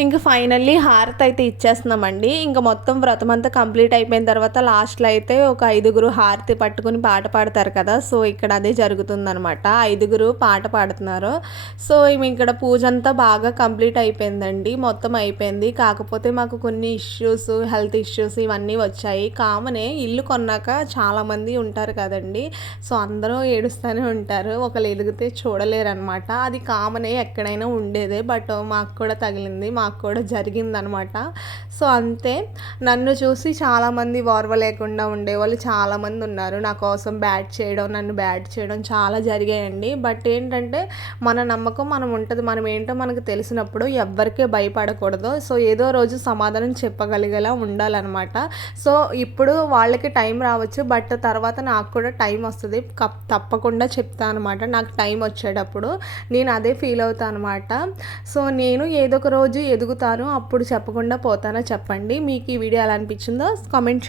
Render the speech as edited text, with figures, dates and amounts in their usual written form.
ఇంక ఫైనల్లీ హారతి అయితే ఇచ్చేస్తున్నామండి. ఇంక మొత్తం వ్రతం అంతా కంప్లీట్ అయిపోయిన తర్వాత లాస్ట్‌లో అయితే ఒక 5గురు హారతి పట్టుకొని పాట పాడతారు కదా! సో, ఇక్కడ అదే జరుగుతుందనమాట. 5గురు పాట పాడుతున్నారు. సో, ఇక్కడ పూజ అంతా బాగా కంప్లీట్ అయిపోయిందండి. మొత్తం అయిపోయింది. కాకపోతే మాకు కొన్ని ఇష్యూస్, హెల్త్ ఇష్యూస్ ఇవన్నీ వచ్చాయి. కామనే ఇల్లు కొన్నాక చాలామంది ఉంటారు కదండీ! సో, అందరూ ఏడుస్తూనే ఉంటారు. ఒకళ్ళు ఎలిగితే చూడలేరనమాట. అది కామనే ఎక్కడైనా ఉండేదే. బట్ మాకు కూడా తగిలింది. మాకు కూడా జరిగిందనమాట. సో, అంతే. నన్ను చూసి చాలామంది ఓర్వలేకుండా ఉండేవాళ్ళు చాలామంది ఉన్నారు. నా కోసం బ్యాడ్ చేయడం, నన్ను బ్యాడ్ చేయడం చాలా జరిగాయండి. బట్ ఏంటంటే మన నమ్మకం మనం ఉంటది. మనం ఏంటో మనకు తెలిసినప్పుడు ఎవ్వరికీ భయపడకూడదు. సో, ఏదో రోజు సమాధానం చెప్పగలిగేలా ఉండాలనమాట. సో, ఇప్పుడు వాళ్ళకి టైం రావచ్చు. బట్ తర్వాత నాకు కూడా టైం వస్తది. తప్పకుండా చెప్తా అనమాట. నాకు టైం వచ్చేటప్పుడు నేను అదే ఫీల్ అవుతా అనమాట. సో, నేను ఏదో ఒక రోజు ఎదుగుతాను. అప్పుడు చెప్పకుండా పోతానో చెప్పండి. మీకు ఈ వీడియో ఎలా అనిపించిందో కామెంట్